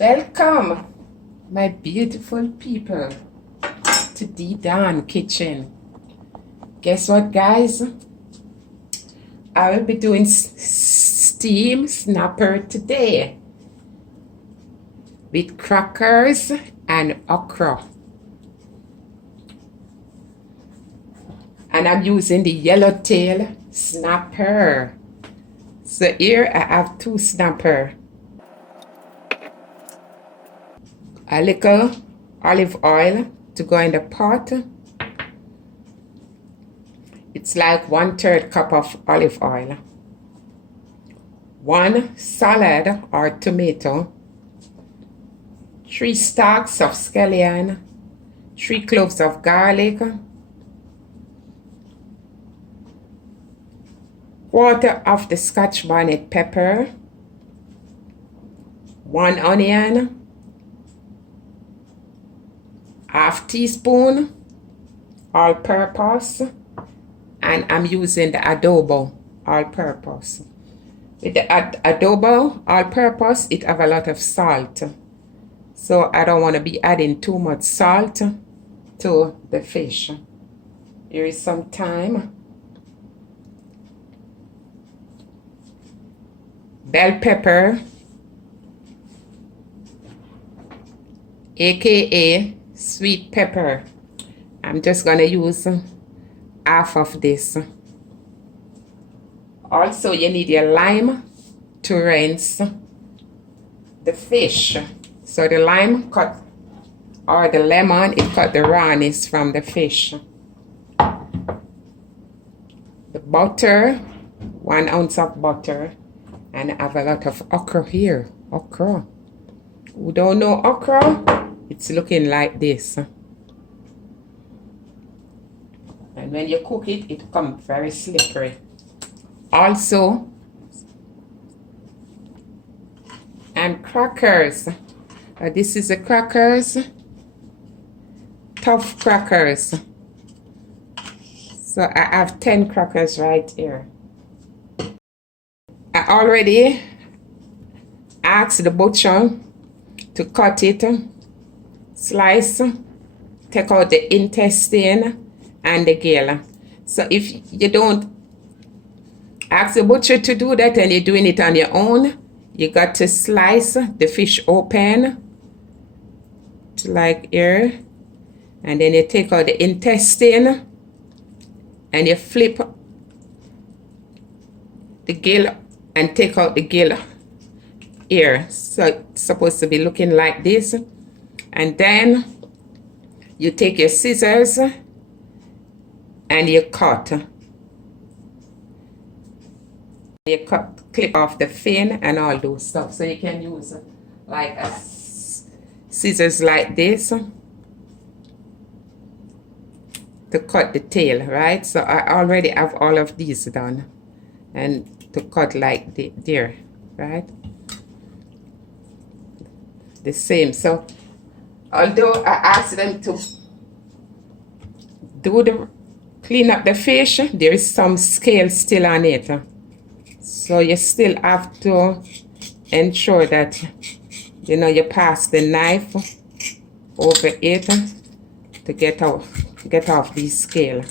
Welcome, my beautiful people, to the Dawn Kitchen. Guess what, guys? I will be doing steam snapper today with crackers and okra. And I'm using the yellowtail snapper. So here I have two snapper. A little olive oil to go in the pot. It's like 1/3 cup of olive oil. 1 salad or tomato. 3 stalks of scallion. 3 cloves of garlic. 1/4 of the Scotch bonnet pepper. 1 onion. 1/2 teaspoon all-purpose, and I'm using the adobo all-purpose. With the adobo all-purpose, it have a lot of salt, so I don't want to be adding too much salt to the fish. Here is some thyme, bell pepper, aka sweet pepper. I'm just gonna use half of this. Also, you need your lime to rinse the fish. So the lime cut, or the lemon, it cut the rawness from the fish. The butter, 1 ounce of butter, and I have a lot of okra here. Okra. Who don't know okra? It's looking like this. And when you cook it, it becomes very slippery. Also, and crackers. This is the crackers. Tough crackers. So I have 10 crackers right here. I already asked the butcher to cut it, slice, take out the intestine and the gill. So if you don't ask the butcher to do that and you're doing it on your own, you got to slice the fish open to like here, and then you take out the intestine and you flip the gill and take out the gill here. So it's supposed to be looking like this. And then you take your scissors and you cut. You cut, clip off the fin and all those stuff. So you can use like a scissors like this to cut the tail, right? So I already have all of these done, and to cut like there, right? The same. So although I asked them to clean up the fish, there is some scale still on it. So you still have to ensure that, you know, you pass the knife over it to get off the scale.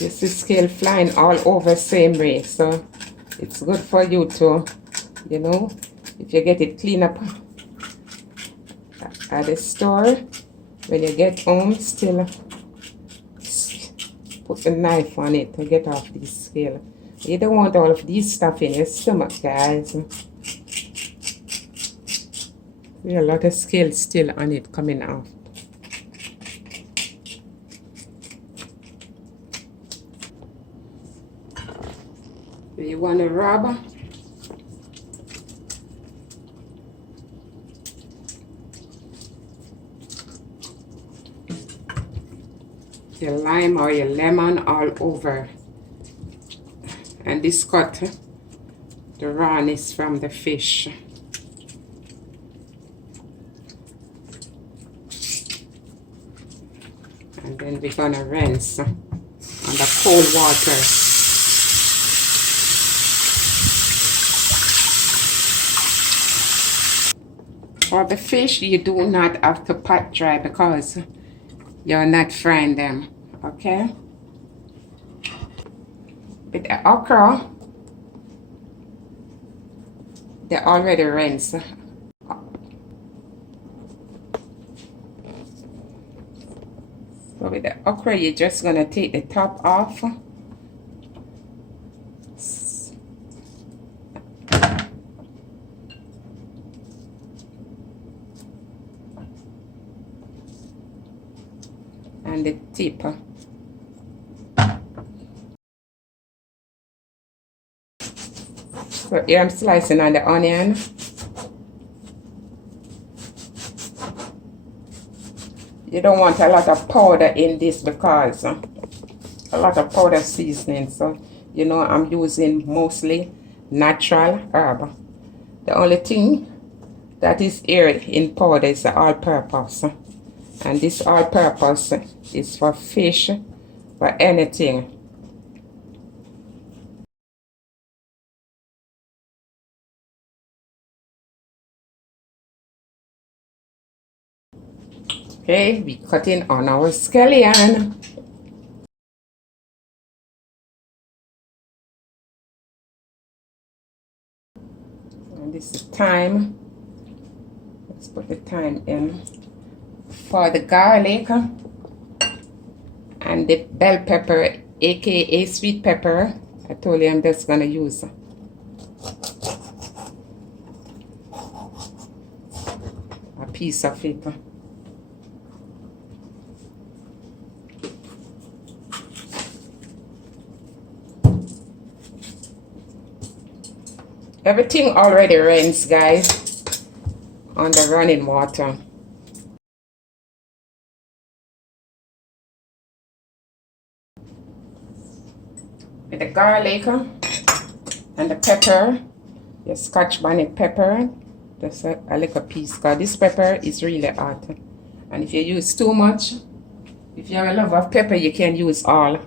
You see scale flying all over same way, so it's good for you to, you know, if you get it clean up at the store, when you get home, still put the knife on it to get off the scale. You don't want all of these stuff in your stomach, guys. There's a lot of scale still on it coming off. You want to rub your lime or your lemon all over, and this cut the rawness from the fish. And then we're gonna rinse under cold water. For the fish, you do not have to pat dry because you're not frying them, okay? With the okra, they're already rinsed. So with the okra, you're just gonna take the top off. And the tip. So here I'm slicing on the onion. You don't want a lot of powder in this because a lot of powder seasoning. So, you know, I'm using mostly natural herb. The only thing that is here in powder is the all-purpose. And this all-purpose is for fish, for anything. Okay, we cutting on our scallion. And this is thyme. Let's put the thyme in. For the garlic and the bell pepper, aka sweet pepper, I told you I'm just gonna use a piece of it. Everything already rinsed, guys, on the running water. With the garlic and the pepper, the Scotch bonnet pepper, just a little piece, because this pepper is really hot. And if you use too much, if you're a lover of pepper, you can use all.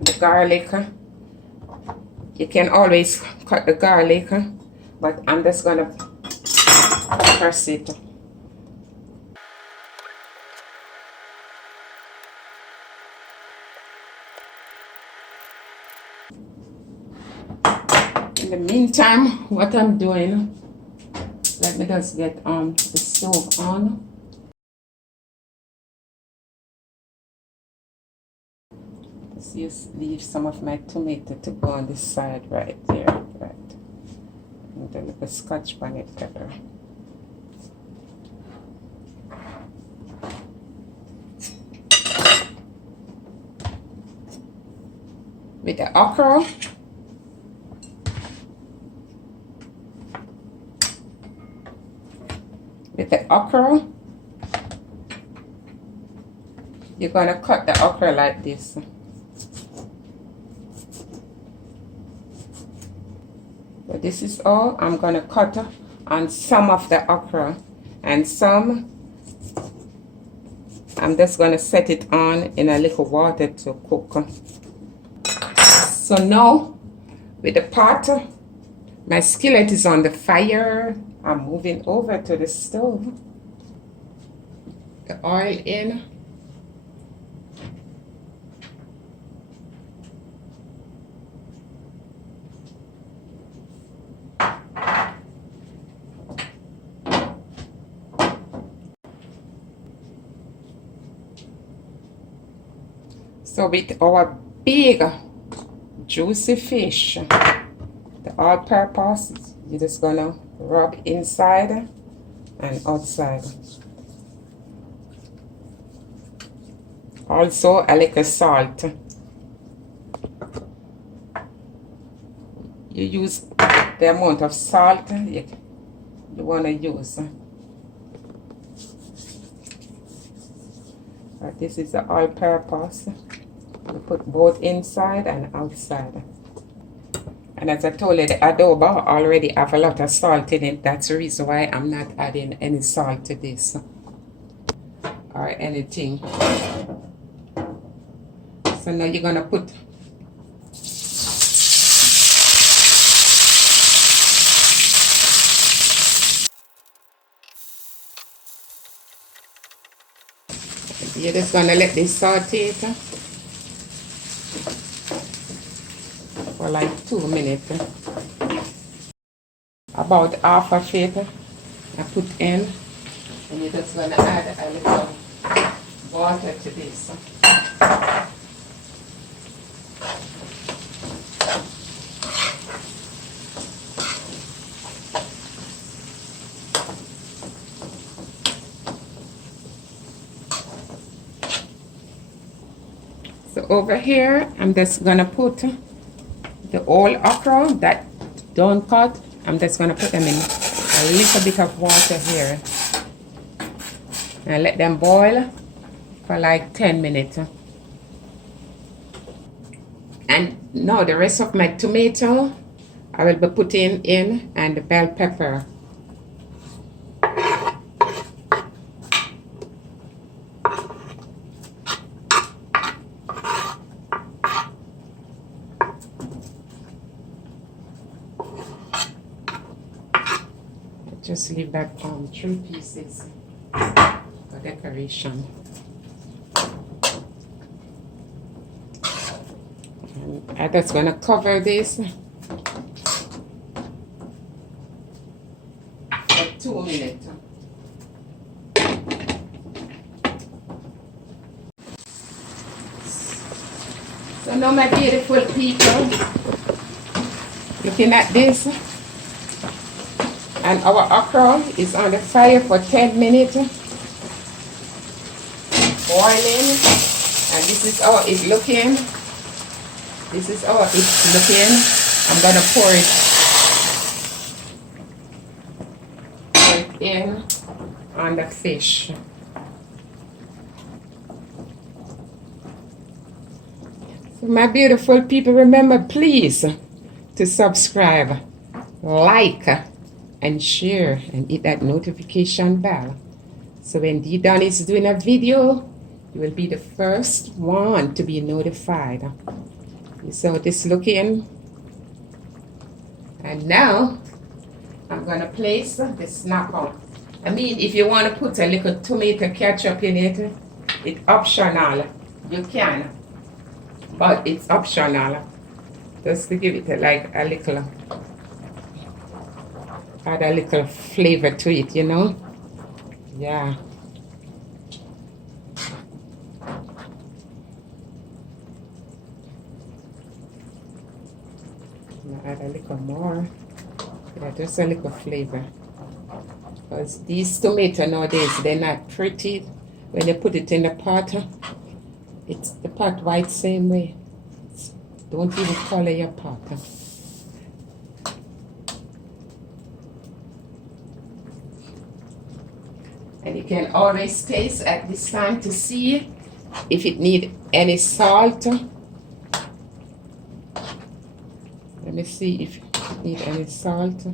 The garlic, you can always cut the garlic, but I'm just gonna press it. In the meantime, what I'm doing, let me just get the stove on. Just leave some of my tomato to go on this side right there, right. And a little Scotch bonnet pepper. With the okra. With the okra, you're gonna cut the okra like this. So this is all I'm gonna cut on some of the okra, and some I'm just gonna set it on in a little water to cook. So now with the pot, my skillet is on the fire. I'm moving over to the stove. The oil in. So with our big juicy fish, the all-purpose, you're just gonna rub inside and outside. Also a little salt. You use the amount of salt you want to use. But this is the all-purpose. You put both inside and outside. And as I told you, the adobo already have a lot of salt in it. That's the reason why I'm not adding any salt to this or anything. So now you're gonna put you're just gonna let this saute it for like 2 minutes. About half of it I put in, and you're just gonna add a little water to this. So over here, I'm just gonna put the whole okra that don't cut. I'm just gonna put them in a little bit of water here and let them boil for like 10 minutes. And now the rest of my tomato I will be putting in, and the bell pepper. Just leave that on 3 pieces for decoration. And I'm just gonna cover this for 2 minutes. So now my beautiful people, looking at this, and our okra is on the fire for 10 minutes, boiling, and this is how it's looking. This is how it's looking. I'm gonna pour it in on the fish. So my beautiful people, remember please to subscribe, like, and share, and hit that notification bell. So when D-Don is doing a video, you will be the first one to be notified. So this looking. And now I'm gonna place the snapper. I mean, if you want to put a little tomato ketchup in it, it's optional. You can, but it's optional. Just to give it like a little, add a little flavor to it, you know? Yeah. Add a little more. Yeah, just a little flavor. Because these tomatoes nowadays, they're not pretty. When you put it in the pot, it's the pot white same way. Don't even color your pot. And you can always taste at this time to see if it need any salt. Let me see if it need any salt.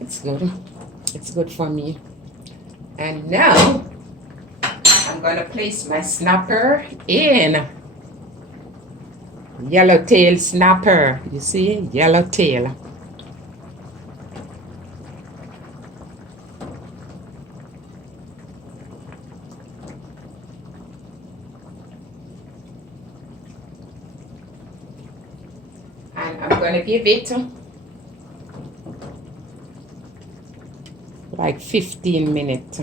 It's good. It's good for me. And now I'm gonna place my snapper in. Yellowtail snapper. You see? Yellowtail. And I'm gonna give it like 15 minutes,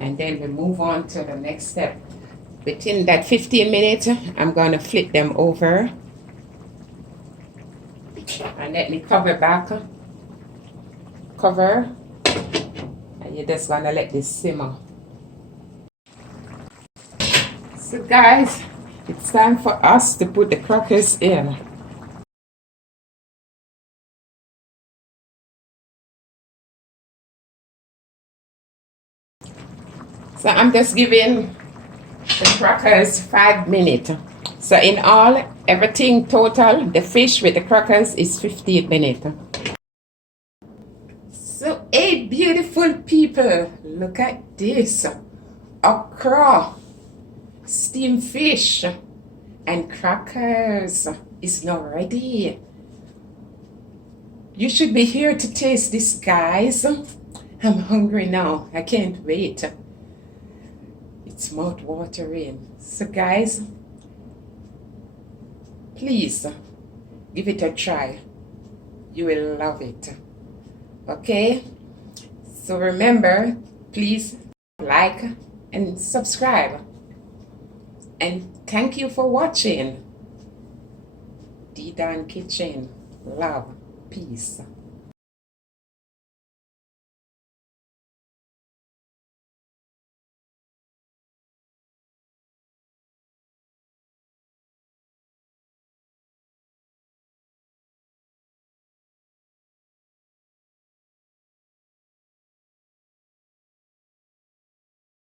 and then we move on to the next step. Within that 15 minutes, I'm going to flip them over and let me cover back. Cover, and you're just going to let this simmer. So guys, it's time for us to put the crackers in. So I'm just giving the crackers 5 minutes. So in all, everything total, the fish with the crackers is 15 minutes. So, hey, beautiful people, look at this. Okra, steamed fish, and crackers is now ready. You should be here to taste this, guys. I'm hungry now. I can't wait. It's mouth-watering. So, guys, please give it a try. You will love it. Okay? So remember, please like and subscribe. And thank you for watching. D-Dan Kitchen. Love. Peace.